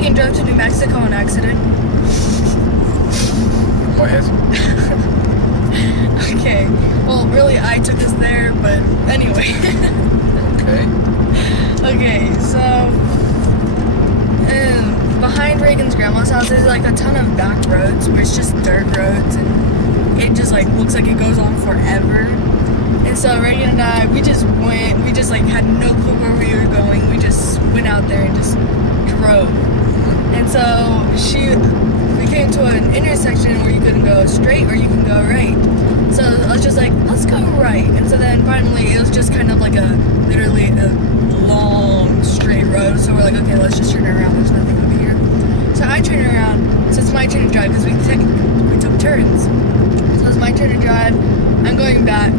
Reagan drove to New Mexico on accident. Oh, yes. Okay. Well, really, I took us there, but anyway. Okay. Okay, so behind Reagan's grandma's house, there's like a ton of back roads where it's just dirt roads, and it just like looks like it goes on forever. And so Reagan and I, we just like had no clue where we were going. We just went out there and just drove. And so we came to an intersection where you couldn't go straight or you can go right. So I was just like, let's go right. And so then finally it was just kind of like literally a long straight road. So we're like, okay, let's just turn around. There's nothing over here. So I turn around. So it's my turn to drive because we took turns. So it's my turn to drive. I'm going back.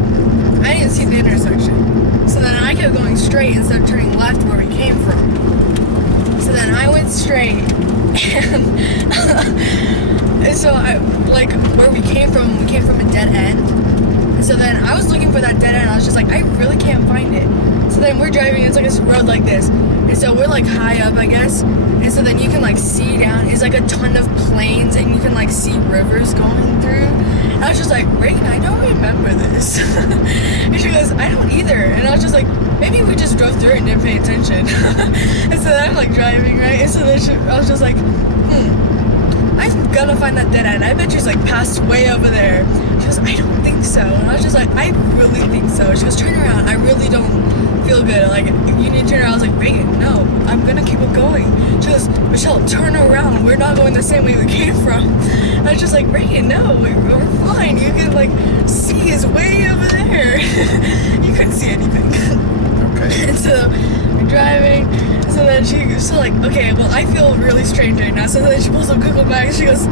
I didn't see the intersection. So then I kept going straight instead of turning left where we came from. So then I went straight. And so like where we came from a dead end. And so then I was looking for that dead end. I was just like, I really can't find it. So then we're driving, it's like a road like this. And so we're like high up, I guess. And so then you can like see down, it's like a ton of plains and you can like see rivers going through. And I was just like, Reagan, I don't remember this. And she goes, I don't either. And I was just like, maybe we just drove through it and didn't pay attention. And so then I'm like driving, right? And so then I was just like, I'm gonna find that dead end. I bet she's like passed way over there. She goes, I don't think so. And I was just like, I really think so. She goes, turn around. I really don't feel good. Like, you need to turn around. I was like, Reagan, no, I'm gonna keep it going. She goes, Michelle, turn around. We're not going the same way we came from. And I was just like, Reagan, no, we're fine. You can like see his way over there. You couldn't see anything. Okay. And so we're driving. So then she's like, okay, well, I feel really strange right now. So then she pulls up Google Maps. She goes,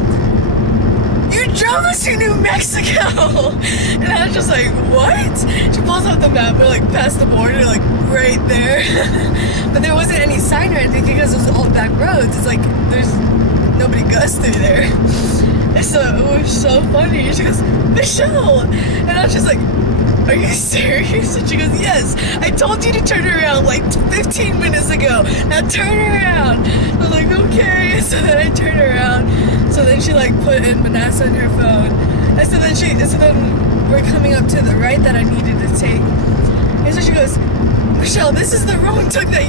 you drove us to New Mexico. And I was just like, what? She pulls up the map. We're like past the border, like right there. But there wasn't any sign or anything because it was all back roads. It's like there's nobody goes through there. And so it was so funny. She goes, Michelle. And I was just like, are you serious? And she goes, yes, I told you to turn around like 15 minutes ago. Now turn around. I was like, okay. So then I turned around. So then she like put in Vanessa on her phone. And so then we're coming up to the right that I needed to take. And so she goes, Michelle, this is the wrong turn that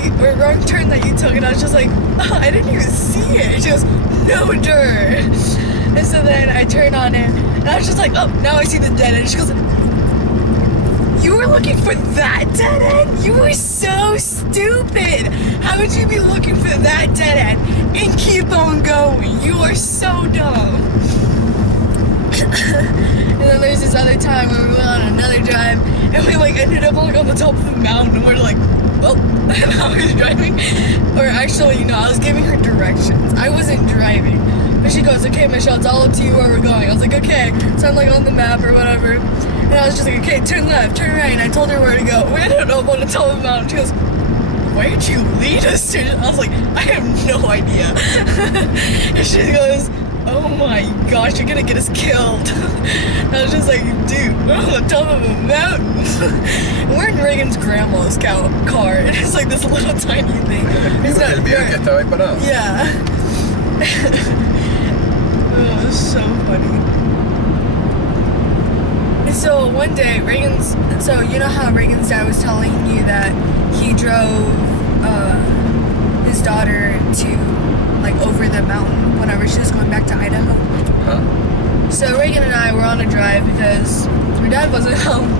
you took. And I was just like, oh, I didn't even see it. She goes, no dirt. And so then I turned on it. And I was just like, oh, now I see the dead end. She goes, you were looking for that dead end? You were so stupid. How would you be looking for that dead end and keep on going? You are so dumb. And then there's this other time where we went on another drive and we like ended up like on the top of the mountain and we're like, well, and I was driving. Or actually, I was giving her directions. I wasn't driving. But she goes, okay, Michelle, it's all up to you where we're going. I was like, okay. So I'm like on the map or whatever. And I was just like, okay, turn left, turn right. And I told her where to go. We ended up on the top of the mountain. She goes, where'd you lead us to? I was like, I have no idea. And she goes, oh my gosh, you're gonna get us killed. And I was just like, dude, we're on the top of a mountain. And we're in Reagan's grandma's car. And it's like this little tiny thing. It's not, yeah. Oh, it was so funny. And so one day, so you know how Reagan's dad was telling you that he drove his daughter to, like, over the mountain whenever she was going back to Idaho? Huh? So Reagan and I were on a drive because her dad wasn't home.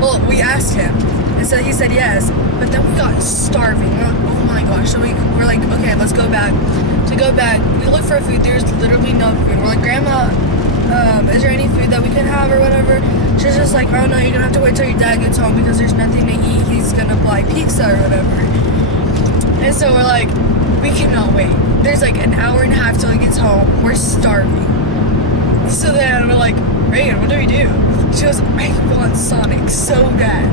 Well, we asked him, and so he said yes, but then we got starving. We're like, oh my gosh. So we're like, okay, let's go back. To go back, we look for food. There's literally no food. We're like, Grandma, is there any food that we can have or whatever? She's just like, oh no, you're gonna have to wait till your dad gets home because there's nothing to eat. He's gonna buy pizza or whatever. And so we're like, we cannot wait. There's like an hour and a half till he gets home. We're starving. So then we're like, Reagan, what do we do? She goes, I want Sonic so bad.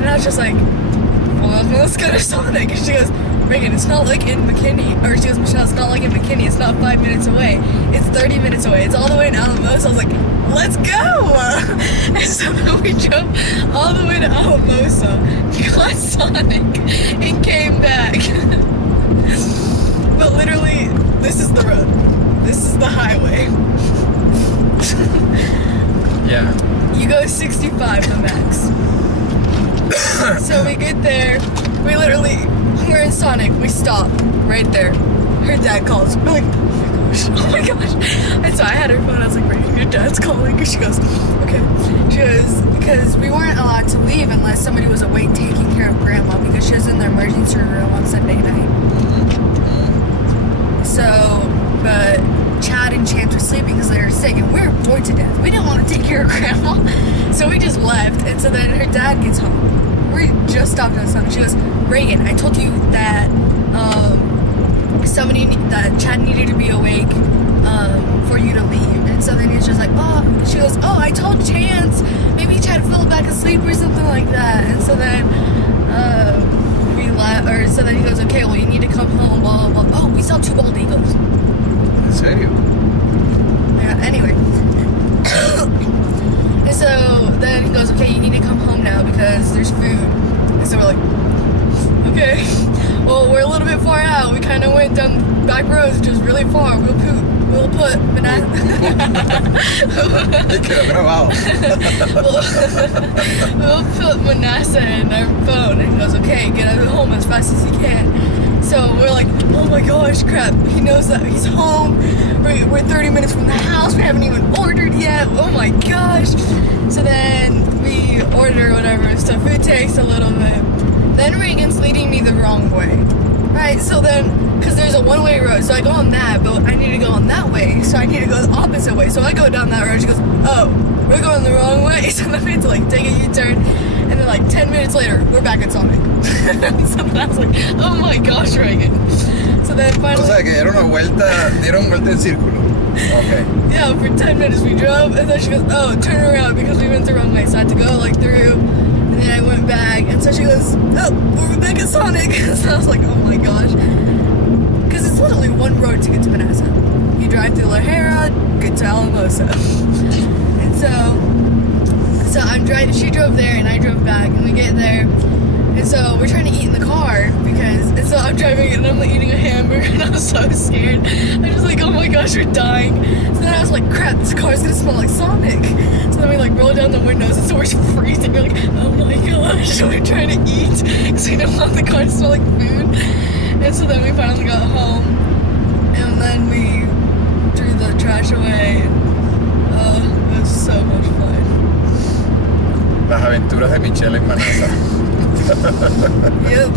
And I was just like, well, let's go to Sonic. And she goes, Reagan, it's not like in McKinney. Or she goes, Michelle, it's not like in McKinney. It's not 5 minutes away. It's 30 minutes away. It's all the way in Alamosa. I was like, let's go. And so then we drove all the way to Alamosa, got Sonic, and came back. But literally, this is the road. This is the highway. Yeah. You go 65 the max. So we get there. We're in Sonic. We stop right there. Her dad calls. We're like, oh my gosh. And so I had her phone. I was like, Reagan, your dad's calling. And she goes, okay. She goes, because we weren't allowed to leave unless somebody was awake taking care of grandma because she was in the emergency room on Sunday night. So, but Chad and Chance were sleeping because they were sick and we were bored to death. We didn't want to take care of grandma. So we just left. And so then her dad gets home. We just stopped at Sonic. She goes, Reagan, I told you that that Chad needed to be awake for you to leave. And so then he's just like, oh, she goes, oh, I told Chance, maybe Chad fell back asleep or something like that. And so then we left, or so then he goes, okay, well, you need to come home, blah, blah, blah. Oh, we saw 2 bald eagles. ¿En serio? Yeah, anyway. And so then he goes, okay, you need to come home now because there's food. And so we're like, okay. Well, we're a little bit far out. We kind of went down back roads, just really far. We'll put Manasseh. We'll put Manasseh in our phone. And he goes, okay, get out of home as fast as you can. So we're like, oh my gosh, crap. He knows that he's home. We're 30 minutes from the house. We haven't even ordered yet. Oh my gosh. So then we order whatever. So food takes a little bit. Then Reagan's leading me the wrong way. Right, so then, because there's a one-way road, so I go on that, but I need to go on that way, so I need to go the opposite way. So I go down that road, she goes, oh, we're going the wrong way. So then we had to like take a U-turn, and then like 10 minutes later, we're back at Sonic. So then I was like, oh my gosh, Reagan. So then finally... O sea, que dieron vuelta en círculo. Okay. Yeah, for 10 minutes we drove, and then she goes, oh, turn around, because we went the wrong way. So I had to go like through, and then I went back, and so she goes, oh, we're back at Sonic. So I was like, oh my gosh. Because it's literally one road to get to Manasseh. You drive through La Hera, get to Alamosa. And so I'm driving, she drove there, and I drove back, and we get there. And so we're trying to eat in the car and so I'm driving and I'm like eating a hamburger and I was so scared. I was just like, oh my gosh, we're dying. So then I was like, crap, this car's gonna smell like Sonic. So then we like roll down the windows and so we're freezing. We're like, oh my gosh, so we're trying to eat because we don't want the car to smell like food. And so then we finally got home and then we threw the trash away. And, it was so much fun. Las aventuras de Michelle en Manasseh. Yep.